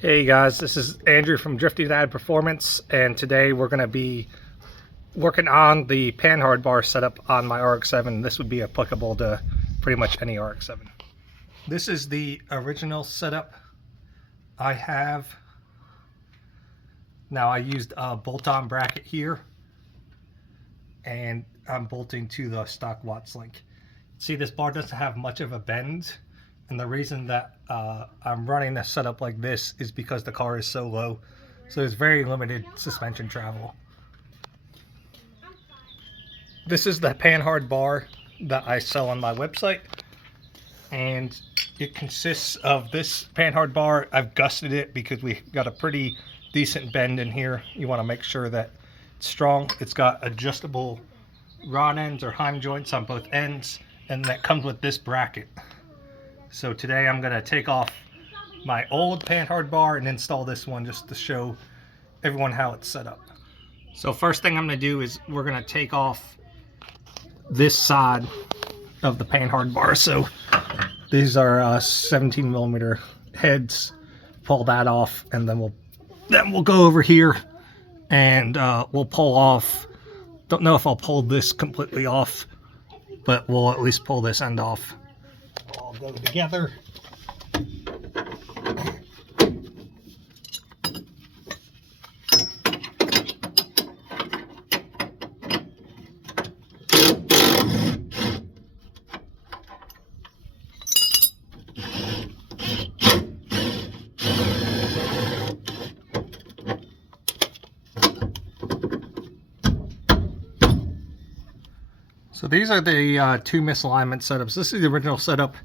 Hey guys, this is Andrew from Drifting Dad Performance, and today we're going to be working on the Panhard bar setup on my RX-7. This would be applicable to pretty much any RX-7. This is the original setup I have. Now I used a bolt-on bracket here, and I'm bolting to the stock Watts link. See, this bar doesn't have much of a bend. And the reason that I'm running a setup like this is because the car is so low. So there's very limited suspension travel. This is the Panhard bar that I sell on my website. And it consists of this Panhard bar. I've gusted it because we got a pretty decent bend in here. You want to make sure that it's strong. It's got adjustable rod ends or heim joints on both ends. And that comes with this bracket. So today I'm going to take off my old Panhard bar and install this one just to show everyone how it's set up. So first thing I'm going to do is we're going to take off this side of the Panhard bar. So these are 17 millimeter heads. Pull that off, and then we'll go over here and we'll pull off. Don't know if I'll pull this completely off, but we'll at least pull this end off. All go together. So these are the two misalignment setups. This is the original setup.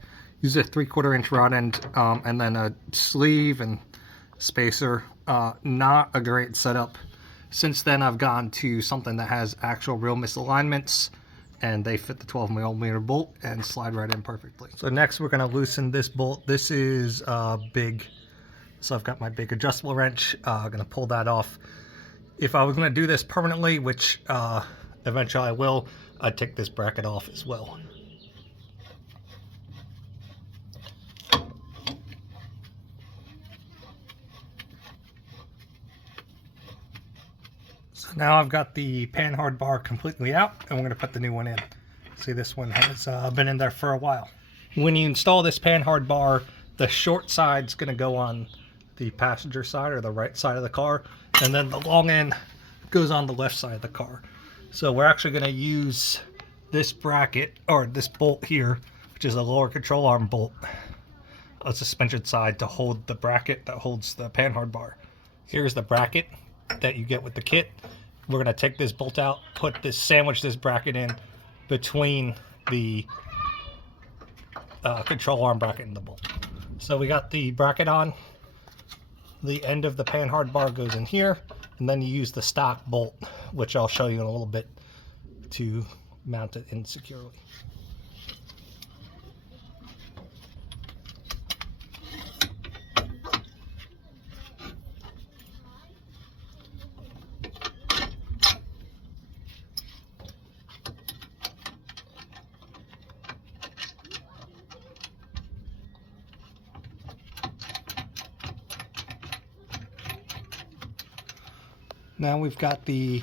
Use a 3/4 inch rod end and then a sleeve and spacer. Not a great setup. Since then I've gone to something that has actual real misalignments, and they fit the 12 millimeter bolt and slide right in perfectly. So next we're going to loosen this bolt. This is big. So I've got my big adjustable wrench. I'm going to pull that off. If I was going to do this permanently, which eventually I will, I'd take this bracket off as well. So now I've got the Panhard bar completely out, and we're going to put the new one in. See, this one has been in there for a while. When you install this Panhard bar, the short side's going to go on the passenger side or the right side of the car, and then the long end goes on the left side of the car. So we're actually going to use this bracket, or this bolt here, which is a lower control arm bolt, a suspension side, to hold the bracket that holds the Panhard bar. Here's the bracket that you get with the kit. We're going to take this bolt out, sandwich this bracket in between the control arm bracket and the bolt. So we got the bracket on. The end of the Panhard bar goes in here, and then you use the stock bolt, which I'll show you in a little bit, to mount it in securely. Now we've got the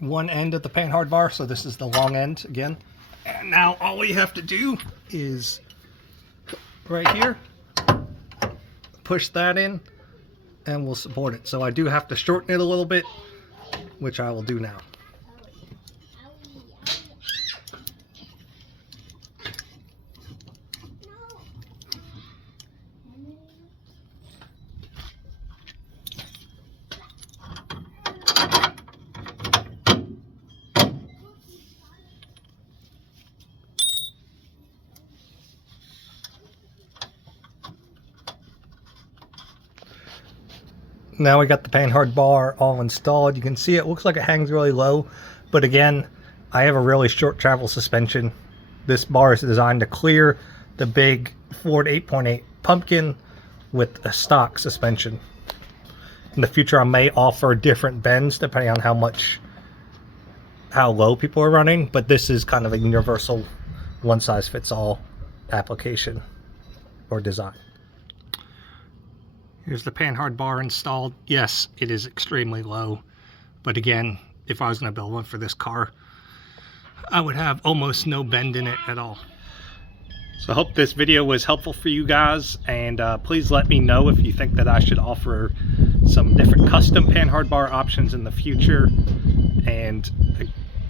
one end of the Panhard bar, so this is the long end again. And now all we have to do is right here, push that in, and we'll support it. So I do have to shorten it a little bit, which I will do now. Now we got the Panhard bar all installed. You can see it looks like it hangs really low, but again, I have a really short travel suspension. This bar is designed to clear the big Ford 8.8 pumpkin with a stock suspension. In the future, I may offer different bends depending on how low people are running, but this is kind of a universal one-size-fits-all application or design. Here's the Panhard bar installed. Yes, it is extremely low, but again, if I was going to build one for this car, I would have almost no bend in it at all. So I hope this video was helpful for you guys, and please let me know if you think that I should offer some different custom Panhard bar options in the future. And I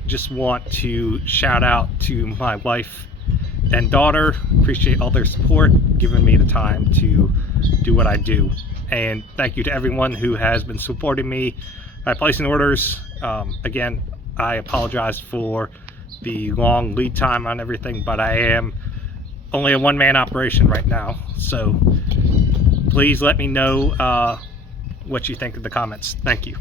just want to shout out to my wife and daughter. Appreciate all their support, giving me the time to do what I do. And thank you to everyone who has been supporting me by placing orders. Again, I apologize for the long lead time on everything, but I am only a one-man operation right now, so please let me know what you think in the comments. Thank you.